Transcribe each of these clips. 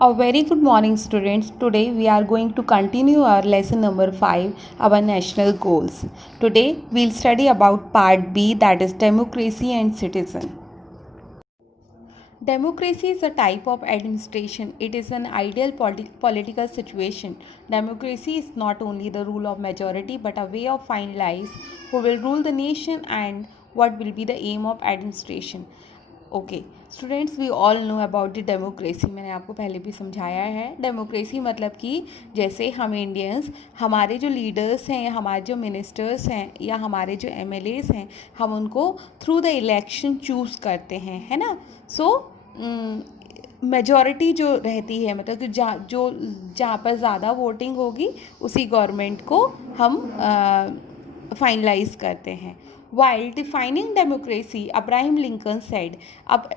A very good morning, students. Today we are going to continue our lesson number 5, our national goals. Today we'll study about part B, that is democracy and citizen. Democracy is a type of administration. It is an ideal political situation. Democracy is not only the rule of majority but a way of finalize who will rule the nation and what will be the aim of administration. Okay students, we all know about the democracy. मैंने आपको पहले भी समझाया है. Democracy मतलब कि जैसे हम इंडियंस, हमारे जो लीडर्स हैं, हमारे जो मिनिस्टर्स हैं या हमारे जो एमएलएस हैं, हम उनको थ्रू द इलेक्शन चूज़ करते हैं, है ना. सो मेजॉरिटी जो रहती है, मतलब कि जहाँ पर ज़्यादा वोटिंग होगी उसी गवर्नमेंट को हम फाइनलाइज करते हैं. While defining democracy, Abraham Lincoln said, अब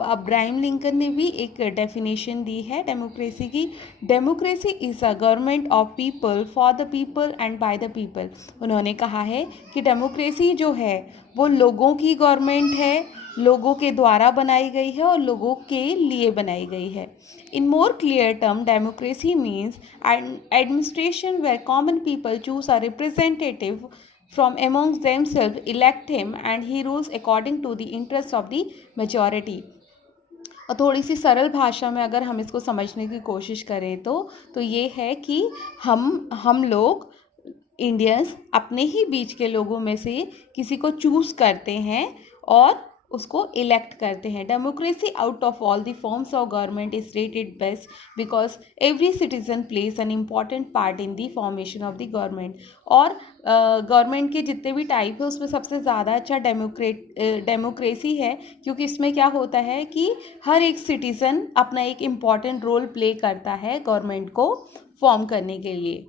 अब्राहम लिंकन ने भी एक डेफिनेशन दी है डेमोक्रेसी की. Democracy is a government of people for the people and by the people. उन्होंने कहा है कि डेमोक्रेसी जो है वो लोगों की गवर्नमेंट है, लोगों के द्वारा बनाई गई है और लोगों के लिए बनाई गई है. In more clear term, democracy means an administration where common people choose a representative from amongst themselves, elect him and he rules according to the interest of the majority. और थोड़ी सी सरल भाषा में अगर हम इसको समझने की कोशिश करें तो ये है कि हम लोग इंडियंस अपने ही बीच के लोगों में से किसी को चूज़ करते हैं और उसको इलेक्ट करते हैं. Democracy out of all the forms of government is rated best because every citizen plays an important part in the formation of the government. और गवर्नमेंट के जितने भी टाइप है उसमें सबसे ज़्यादा अच्छा डेमोक्रेसी है, क्योंकि इसमें क्या होता है कि हर एक सिटीज़न अपना एक इम्पॉर्टेंट रोल प्ले करता है गवर्नमेंट को फॉर्म करने के लिए.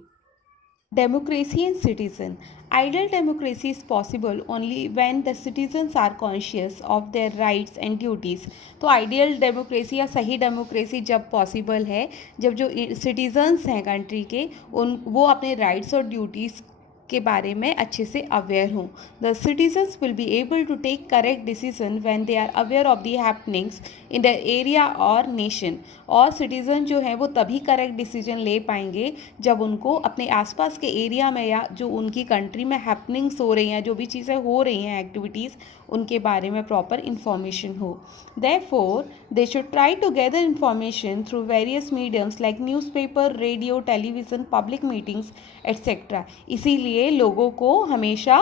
Democracy and citizen. Ideal democracy is possible only when the citizens are conscious of their rights and duties. तो आइडियल डेमोक्रेसी या सही डेमोक्रेसी जब पॉसिबल है जब जो सिटीजन्स हैं कंट्री के वो अपने राइट्स और ड्यूटीज़ के बारे में अच्छे से अवेयर हों. The citizens will be able to take correct decision when they are aware of the happenings in the area और नेशन. और सिटीज़न जो हैं वो तभी करेक्ट डिसीजन ले पाएंगे जब उनको अपने आसपास के एरिया में या जो उनकी कंट्री में हैपनिंग्स हो रही हैं, जो भी चीज़ें हो रही हैं, एक्टिविटीज़, उनके बारे में प्रॉपर इन्फॉर्मेशन हो. Therefore they should try to gather information through various mediums like newspaper, radio, television, public meetings etcetera. इसीलिए लोगों को हमेशा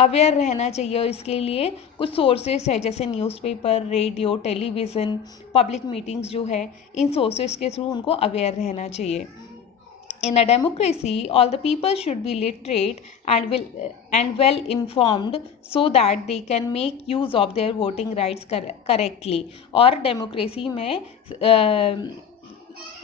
अवेयर रहना चाहिए और इसके लिए कुछ सोर्सेस है जैसे newspaper, radio, television, public meetings जो है, इन सोर्सेस के थ्रू उनको अवेयर रहना चाहिए. In a democracy, all the people should be literate and well informed so that they can make use of their voting rights correctly. और democracy में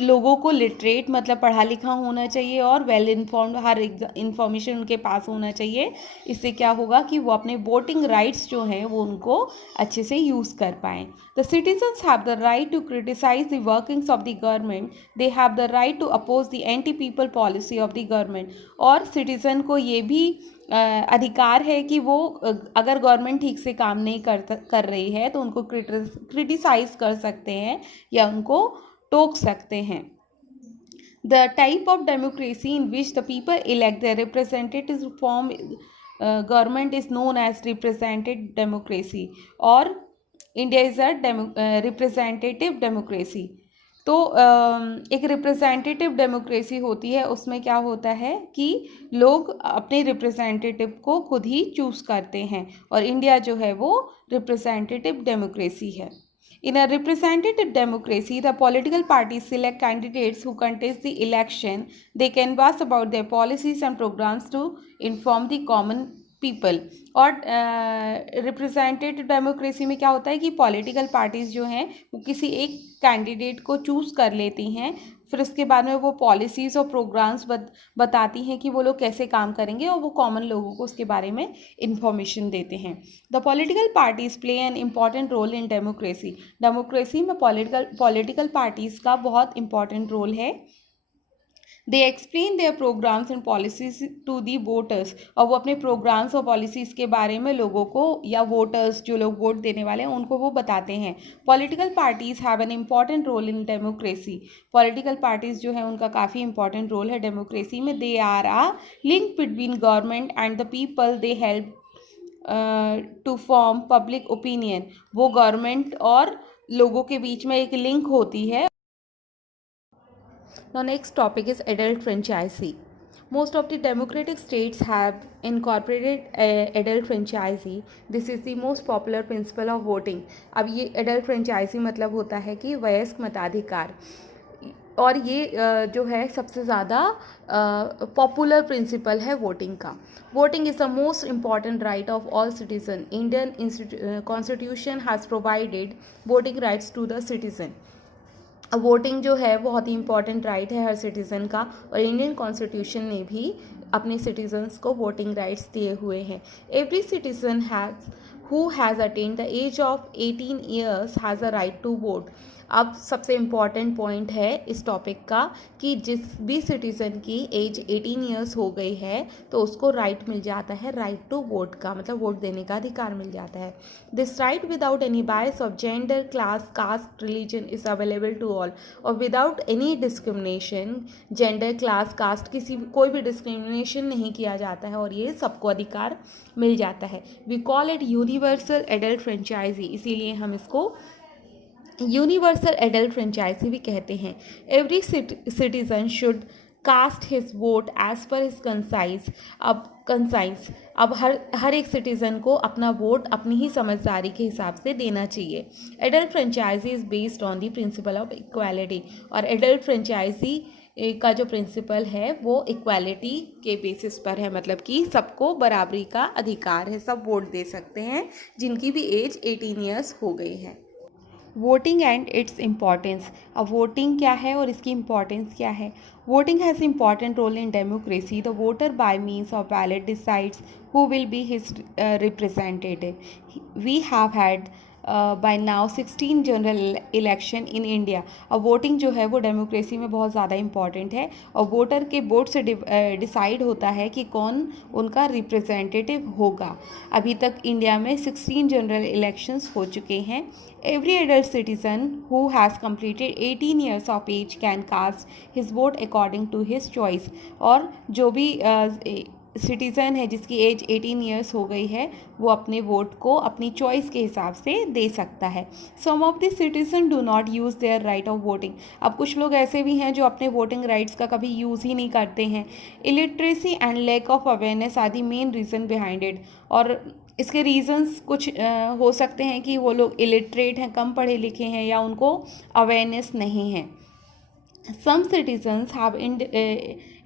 लोगों को लिटरेट मतलब पढ़ा लिखा होना चाहिए और वेल इन्फॉर्म्ड, हर एक इन्फॉर्मेशन उनके पास होना चाहिए. इससे क्या होगा कि वो अपने वोटिंग राइट्स जो हैं वो उनको अच्छे से यूज़ कर पाएँ. The citizens have the right to criticize the workings of the government. They have the right to oppose the anti people policy of the government. और सिटीज़न को ये भी अधिकार है कि वो अगर गवर्नमेंट ठीक से काम नहीं कर रही है तो उनको क्रिटिसाइज कर सकते हैं या उनको टोक सकते हैं. The type of democracy in which the people elect their representatives form government is known as representative democracy. और India is a representative democracy. तो एक रिप्रेजेंटेटिव डेमोक्रेसी होती है, उसमें क्या होता है कि लोग अपने रिप्रेजेंटेटिव को खुद ही चूज़ करते हैं, और इंडिया जो है वो रिप्रेजेंटेटिव डेमोक्रेसी है. In a representative democracy, the political parties select candidates who contest the election. They canvass about their policies and programs to inform the common people. और रिप्रेजेंटेटिव डेमोक्रेसी में क्या होता है कि पॉलिटिकल पार्टीज़ जो हैं वो किसी एक कैंडिडेट को चूज़ कर लेती हैं, फिर उसके बाद में वो पॉलिसीज़ और प्रोग्राम्स बताती हैं कि वो लोग कैसे काम करेंगे और वो कॉमन लोगों को उसके बारे में इंफॉर्मेशन देते हैं. The political parties play an important role in democracy. Democracy में पॉलिटिकल पार्टीज़ का बहुत इंपॉर्टेंट रोल है. They explain their programmes and policies to the voters, और वो अपने प्रोग्राम्स और पॉलिसीज़ के बारे में लोगों को या वोटर्स जो लोग वोट देने वाले हैं उनको वो बताते हैं. Political parties have an important role in democracy. Political parties जो है उनका काफ़ी इंपॉर्टेंट रोल है डेमोक्रेसी में. They are a link between government and the people. They help to form public opinion. वो गवर्नमेंट और लोगों के बीच में एक लिंक होती है. Now next topic is adult franchisee. Most of the democratic states have incorporated adult franchisee. This is the most popular principle of voting. अब ये adult franchisee मतलब होता है कि वयस्क मताधिकार, और ये जो है सबसे ज़्यादा पॉपुलर प्रिंसिपल है वोटिंग का. Voting is the most important right of all citizen. Indian constitution has provided voting rights to the citizen. Voting जो है बहुत ही इंपॉर्टेंट राइट है हर सिटीज़न का, और इंडियन कॉन्स्टिट्यूशन ने भी अपने सिटीजन्स को वोटिंग राइट्स दिए हुए हैं. Every citizen who has attend the age of 18 years has a right to vote. अब सबसे इम्पॉर्टेंट पॉइंट है इस टॉपिक का कि जिस भी सिटीज़न की एज 18 ईयर्स हो गई है तो उसको राइट मिल जाता है राइट टू वोट का, मतलब वोट देने का अधिकार मिल जाता है. This right without any bias of gender, class, caste, religion is available to all. और without any discrimination, gender, class, caste, कोई भी डिस्क्रिमिनेशन नहीं किया जाता है और ये सबको अधिकार मिल जाता है. We call it universal adult franchise, इसीलिए हम इसको यूनिवर्सल एडल्ट फ्रेंचाइजी भी कहते हैं. Every citizen should cast his vote as per his conscience. अब हर एक सिटीज़न को अपना वोट अपनी ही समझदारी के हिसाब से देना चाहिए. Adult franchise is based on the principle of equality. और एडल्ट फ्रेंचाइजी का जो प्रिंसिपल है वो इक्वालिटी के बेसिस पर है, मतलब कि सबको बराबरी का अधिकार है, सब वोट दे सकते हैं जिनकी भी एज 18 ईयर्स हो गई है. Voting and its importance. अब वोटिंग क्या है और इसकी इम्पॉर्टेंस क्या है. Voting has important role in democracy. The voter by means of ballot decides who will be his representative. We have had by now 16 general election in India. अब voting जो है वो डेमोक्रेसी में बहुत ज़्यादा इम्पॉर्टेंट है और वोटर के वोट से डिसाइड होता है कि कौन उनका रिप्रेजेंटेटिव होगा. अभी तक इंडिया में 16 जनरल इलेक्शंस हो चुके हैं. Every adult citizen who has completed 18 years of age can cast his vote according to his choice. और जो भी सिटीज़न है जिसकी एज 18 ईयर्स हो गई है वो अपने वोट को अपनी चॉइस के हिसाब से दे सकता है. Some of the citizen do not use their right of voting. अब कुछ लोग ऐसे भी हैं जो अपने वोटिंग राइट्स का कभी यूज़ ही नहीं करते हैं. Illiteracy and lack of awareness are the main reason behind it. और इसके रीज़न्स कुछ हो सकते हैं कि वो लोग इलिटरेट हैं, कम पढ़े लिखे हैं, या उनको अवेयरनेस नहीं है. सम सिटीजन्स हैव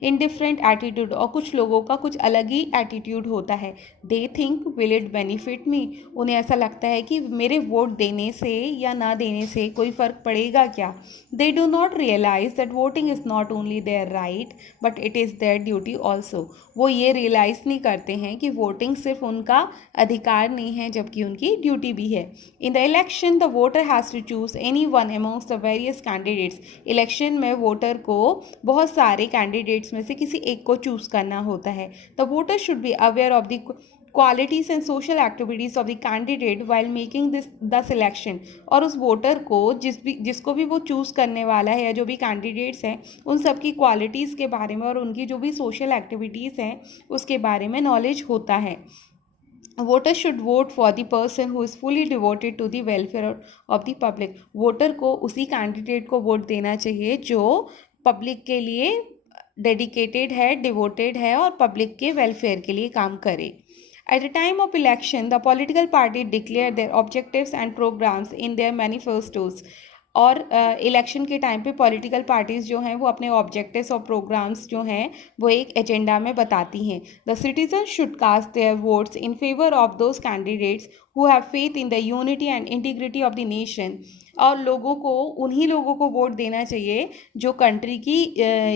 इंडिफरेंट एटीट्यूड. और कुछ लोगों का कुछ अलग ही एटीट्यूड होता है. They think will it benefit me. उन्हें ऐसा लगता है कि मेरे वोट देने से या ना देने से कोई फ़र्क पड़ेगा क्या. They do not realize that voting is not only their right but it is their duty also. वो ये रियलाइज़ नहीं करते हैं कि वोटिंग सिर्फ उनका अधिकार नहीं है जबकि उनकी ड्यूटी भी है. In the election the voter has to choose any one amongst the various candidates. Election में वोटर को बहुत सारे कैंडिडेट्स में से किसी एक को चूज़ करना होता है. The voter should be aware of the qualities and social activities of the candidate while making the selection. और उस वोटर को जिसको भी वो चूज़ करने वाला है या जो भी कैंडिडेट्स हैं उन सब की क्वालिटीज़ के बारे में और उनकी जो भी सोशल एक्टिविटीज़ हैं उसके बारे में नॉलेज होता है. Voter should vote for the person who is fully devoted to the welfare of the public. Voter को उसी कैंडिडेट को वोट देना चाहिए जो पब्लिक के लिए डेडिकेटेड है, डिवोटेड है और पब्लिक के वेलफेयर के लिए काम करे. At the time of election, the political party declare their objectives and programs in their manifestos. और इलेक्शन के टाइम पे पॉलिटिकल पार्टीज़ जो हैं वो अपने ऑब्जेक्टिव्स और प्रोग्राम्स जो हैं वो एक एजेंडा में बताती हैं. The citizen should cast their votes in favour of those candidates who have faith in the unity and integrity of the nation। और लोगों को, उन्हीं लोगों को वोट देना चाहिए जो कंट्री की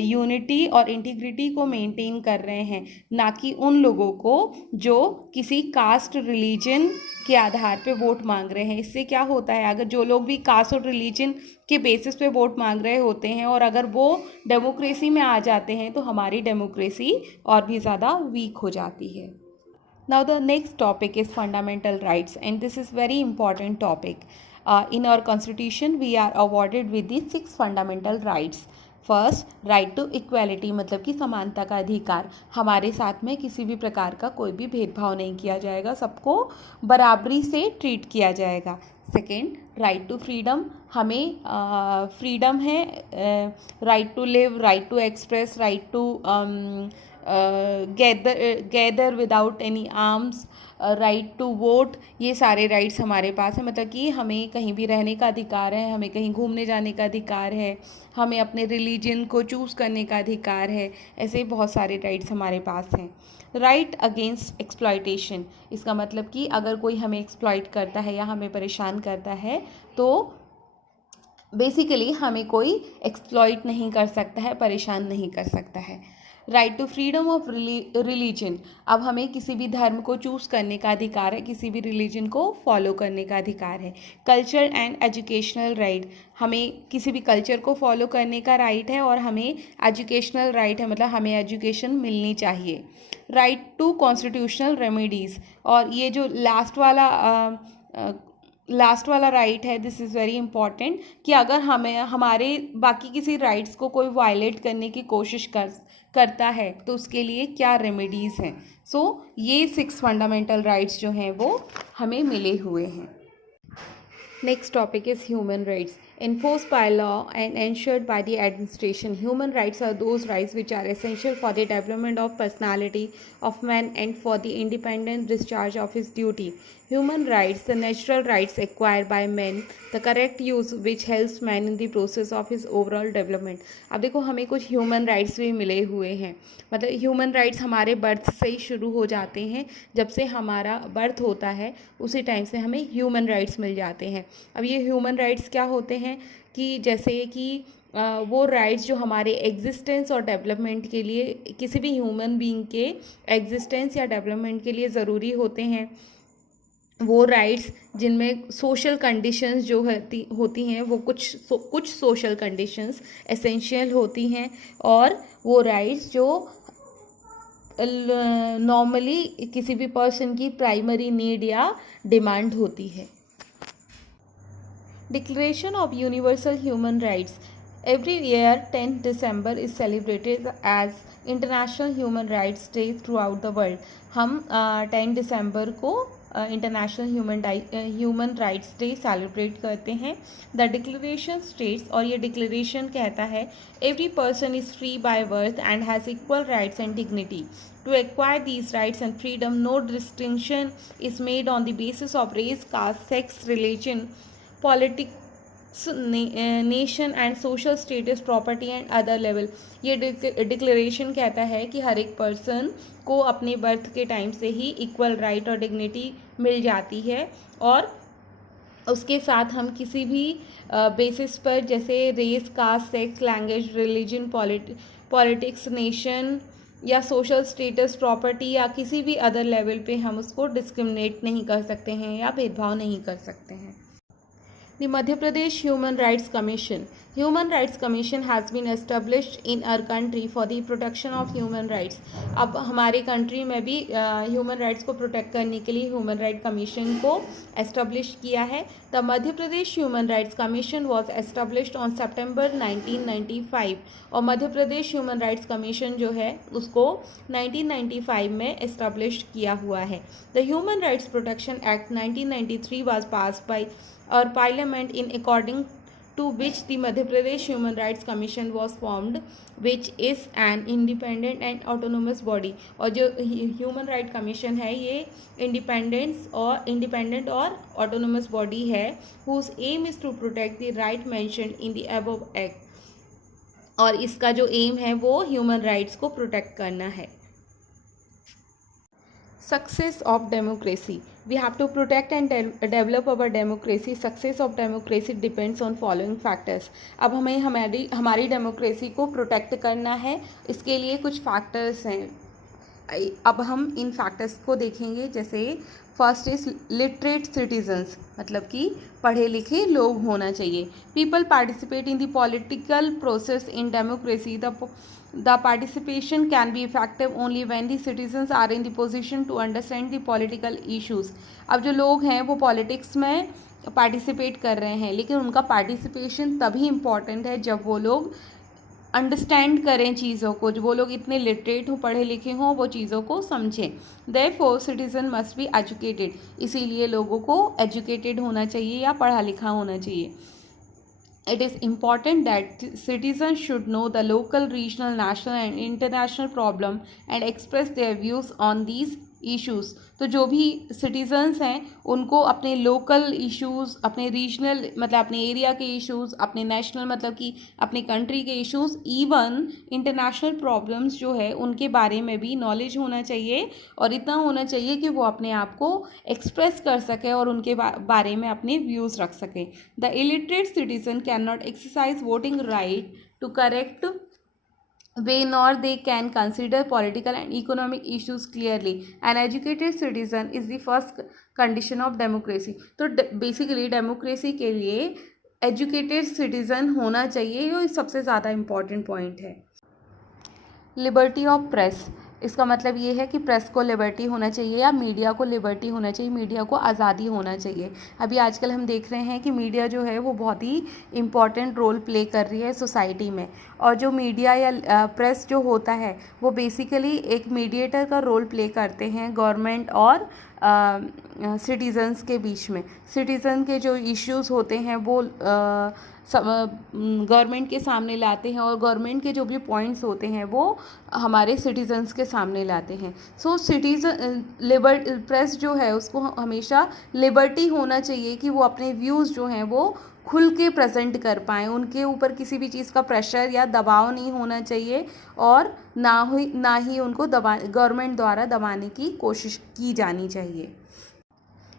यूनिटी और इंटीग्रिटी को मेंटेन कर रहे हैं, ना कि उन लोगों को जो किसी कास्ट रिलीजन के आधार पे वोट मांग रहे हैं। इससे क्या होता है, अगर जो लोग भी कास्ट और रिलीजन के बेसिस पे वोट मांग रहे होते हैं और अगर वो डेमोक्रेसी में आ जाते हैं तो हमारी डेमोक्रेसी और भी ज़्यादा वीक हो जाती है। Now the next topic is fundamental rights, and this is very important topic. In our constitution we are awarded with the 6 fundamental rights. First, right to equality, मतलब कि समानता का अधिकार। हमारे साथ में किसी भी प्रकार का कोई भी भेदभाव नहीं किया जाएगा, सबको बराबरी से ट्रीट किया जाएगा। सेकेंड, राइट टू फ्रीडम, हमें फ्रीडम है, right to live, right to express, right to gather without any arms, right to vote, ये सारे राइट्स हमारे पास हैं। मतलब कि हमें कहीं भी रहने का अधिकार है, हमें कहीं घूमने जाने का अधिकार है, हमें अपने रिलीजन को चूज़ करने का अधिकार है। ऐसे बहुत सारे राइट्स हमारे पास हैं। राइट अगेंस्ट एक्सप्लॉयटेशन, इसका मतलब कि अगर कोई हमें एक्सप्लॉइट करता है या हमें परेशान करता है तो बेसिकली हमें कोई एक्सप्लॉइट नहीं कर सकता है, परेशान नहीं कर सकता है। Right to freedom of religion, अब हमें किसी भी धर्म को चूज़ करने का अधिकार है, किसी भी रिलीजन को फॉलो करने का अधिकार है। कल्चर एंड एजुकेशनल राइट, हमें किसी भी कल्चर को फॉलो करने का राइट है और हमें एजुकेशनल राइट है, मतलब हमें एजुकेशन मिलनी चाहिए। राइट टू कॉन्स्टिट्यूशनल रेमेडीज़, और ये जो लास्ट वाला राइट है, दिस इज़ वेरी इंपॉर्टेंट, कि अगर हमें हमारे बाकी किसी राइट्स को कोई वायलेट करने की कोशिश करता है तो उसके लिए क्या रेमेडीज़ हैं। सो ये 6 फंडामेंटल राइट्स जो हैं वो हमें मिले हुए हैं। Next topic is human rights. Enforced by law and ensured by the administration, human rights are those rights which are essential for the development of personality of man and for the independent discharge of his duty. Human rights, the natural rights acquired by man, the correct use which helps man in the process of his overall development. अब देखो हमें कुछ human rights भी मिले हुए हैं, मतलब human rights हमारे बर्थ से ही शुरू हो जाते हैं। जब से हमारा बर्थ होता है उसी टाइम से हमें ह्यूमन राइट्स मिल जाते हैं। अब ये ह्यूमन राइट्स क्या होते हैं कि जैसे कि वो राइट्स जो हमारे एग्जिस्टेंस और डेवलपमेंट के लिए, किसी भी ह्यूमन बीइंग के एग्जिस्टेंस या डेवलपमेंट के लिए ज़रूरी होते हैं। वो राइट्स जिनमें सोशल कंडीशंस जो होती हैं वो कुछ सोशल कंडीशंस एसेंशियल होती हैं, और वो राइट्स जो नॉर्मली किसी भी पर्सन की प्राइमरी नीड या डिमांड होती है। Declaration of universal human rights, every year 10 December is celebrated as international human rights day throughout the world. हम 10 दिसंबर को international human rights day celebrate करते हैं। द डिक्लेरेशन स्टेट्स, और ये डिक्लेरेशन कहता है, every person is free by birth and has equal rights and dignity. To acquire these rights and freedom, no distinction is made on the basis of race, caste, sex, religion, politics, nation and social status, property and other level। ये declaration कहता है कि हर एक person को अपने birth के time से ही equal right और डिग्निटी मिल जाती है, और उसके साथ हम किसी भी बेसिस पर, जैसे race, caste, sex, language, religion, politics, nation या सोशल स्टेटस, प्रॉपर्टी या किसी भी अदर लेवल पे हम उसको डिस्क्रिमिनेट नहीं कर सकते हैं या भेदभाव नहीं कर सकते हैं। The Madhya Pradesh Human Rights Commission. Human Rights Commission has been established in our country for the protection of human rights. अब हमारे कंट्री में भी ह्यूमन राइट्स को प्रोटेक्ट करने के लिए ह्यूमन राइट कमीशन को एस्टेब्लिश किया है। The Madhya Pradesh human rights commission was established on सितंबर 1995, और Madhya Pradesh human rights commission जो है उसको 1995 में एस्टेब्लिश किया हुआ है। The human rights protection act 1993 was pass by और Parliament, in according to which the Madhya Pradesh Human Rights Commission was formed, which is an independent and autonomous body। और जो Human Rights Commission है ये independent और autonomous body है, whose aim is to protect the right mentioned in the above act। और इसका जो M है वो ह्यूमन राइट्स को प्रोटेक्ट करना है। Success of democracy, We have to protect and develop our democracy. Success of democracy depends on following factors. अब हमें हमारी डेमोक्रेसी को प्रोटेक्ट करना है, इसके लिए कुछ फैक्टर्स हैं. अब हम इन फैक्टर्स को देखेंगे. जैसे फर्स्ट इज लिटरेट सिटीजन्स, मतलब कि पढ़े लिखे लोग होना चाहिए. People participate in the political process in democracy. The participation can be effective only when the citizens are in the position to understand the political issues. अब जो लोग हैं वो पॉलिटिक्स में पार्टिसिपेट कर रहे हैं, लेकिन उनका पार्टिसिपेशन तभी इम्पॉर्टेंट है जब वो लोग अंडरस्टैंड करें चीज़ों को, जो वो लोग इतने लिटरेट हों, पढ़े लिखे हों, वो चीज़ों को समझें. Therefore citizen must be educated. इसीलिए लोगों को एजुकेटेड होना चाहिए या पढ़ा लिखा होना चाहिए. It is important that citizens should know the local, regional, national and international problem and express their views on these issues. तो जो भी सिटीजन्स हैं उनको अपने लोकल इश्यूज़, अपने रीजनल मतलब अपने एरिया के इश्यूज़, अपने नेशनल मतलब कि अपनी कंट्री के इश्यूज़, इवन इंटरनेशनल प्रॉब्लम्स जो है उनके बारे में भी नॉलेज होना चाहिए. और इतना होना चाहिए कि वो अपने आप को एक्सप्रेस कर सके और उनके बारे में अपने व्यूज़ रख सकें. The illiterate citizen can not exercise voting right to correct way nor they can consider political and economic issues clearly. An educated citizen is the first condition of democracy. तो बेसिकली डेमोक्रेसी के लिए educated citizen होना चाहिए, ये सबसे ज़्यादा important point है. Liberty of press, इसका मतलब ये है कि प्रेस को लिबर्टी होना चाहिए या मीडिया को लिबर्टी होना चाहिए, मीडिया को आज़ादी होना चाहिए. अभी आजकल हम देख रहे हैं कि मीडिया जो है वो बहुत ही इम्पॉर्टेंट रोल प्ले कर रही है सोसाइटी में. और जो मीडिया या प्रेस जो होता है वो बेसिकली एक मीडिएटर का रोल प्ले करते हैं गवर्नमेंट और सिटीजन्स के बीच में. सिटीज़न के जो इश्यूज़ होते हैं वो गवर्नमेंट के सामने लाते हैं और गवर्नमेंट के जो भी पॉइंट्स होते हैं वो हमारे सिटीजन्स के सामने लाते हैं. सो प्रेस जो है उसको हमेशा लिबर्टी होना चाहिए कि वो अपने व्यूज़ जो हैं वो खुल के प्रेजेंट कर पाएँ. उनके ऊपर किसी भी चीज़ का प्रेशर या दबाव नहीं होना चाहिए और ना ही उनको गवर्नमेंट द्वारा दबाने की कोशिश की जानी चाहिए.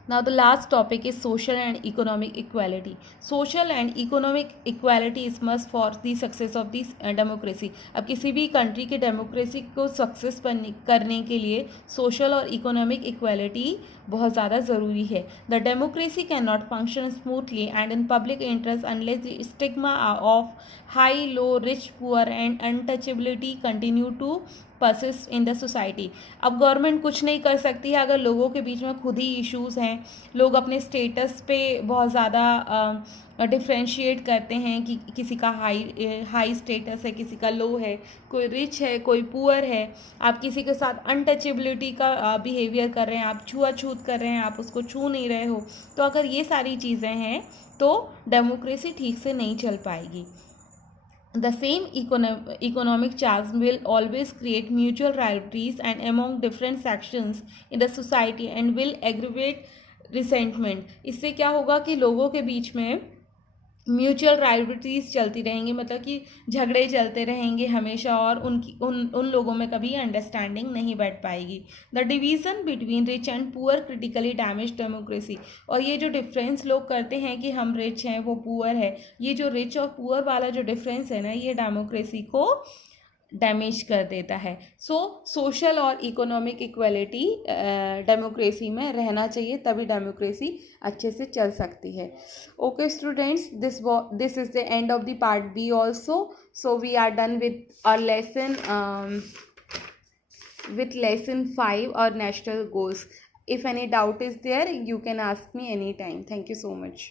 Now the last topic is social and economic equality. Social and economic equality is must for the success of this democracy. अब किसी भी कंट्री के डेमोक्रेसी को सक्सेस करने के लिए सोशल और इकोनॉमिक इक्वालिटी बहुत ज़्यादा ज़रूरी है. The democracy can not function smoothly and in public interest unless the stigma of high, low, rich, poor and untouchability continue to persist in the society. अब गवर्नमेंट कुछ नहीं कर सकती है अगर लोगों के बीच में खुद ही इश्यूज़ हैं. लोग अपने स्टेटस पे बहुत ज़्यादा डिफ्रेंशिएट करते हैं कि किसी का हाई स्टेटस है, किसी का लो है, कोई रिच है, कोई पुअर है. आप किसी के साथ अनटचेबिलिटी का बिहेवियर कर रहे हैं, आप छुआछूत कर रहे हैं, आप उसको छू नहीं रहे हो. तो अगर ये सारी चीज़ें हैं तो डेमोक्रेसी ठीक से नहीं चल पाएगी. The same economic charge will always create mutual rivalries and among different sections in the society and will aggravate resentment. इससे क्या होगा कि लोगों के बीच में म्यूचुअल राइवलरीज चलती रहेंगी, मतलब कि झगड़े चलते रहेंगे हमेशा और उन लोगों में कभी अंडरस्टैंडिंग नहीं बैठ पाएगी. The division between rich and poor critically damage democracy. और ये जो डिफरेंस लोग करते हैं कि हम रिच हैं वो पुअर है, ये जो रिच और पुअर वाला जो डिफरेंस है ना, ये डेमोक्रेसी को डैमेज कर देता है. सो सोशल और इकोनॉमिक इक्वलिटी डेमोक्रेसी में रहना चाहिए, तभी डेमोक्रेसी अच्छे से चल सकती है. Okay students, this is the end of the part B also. So we are done with our lesson with lesson 5 or national goals. If any doubt is there, you can ask me anytime. Thank you so much.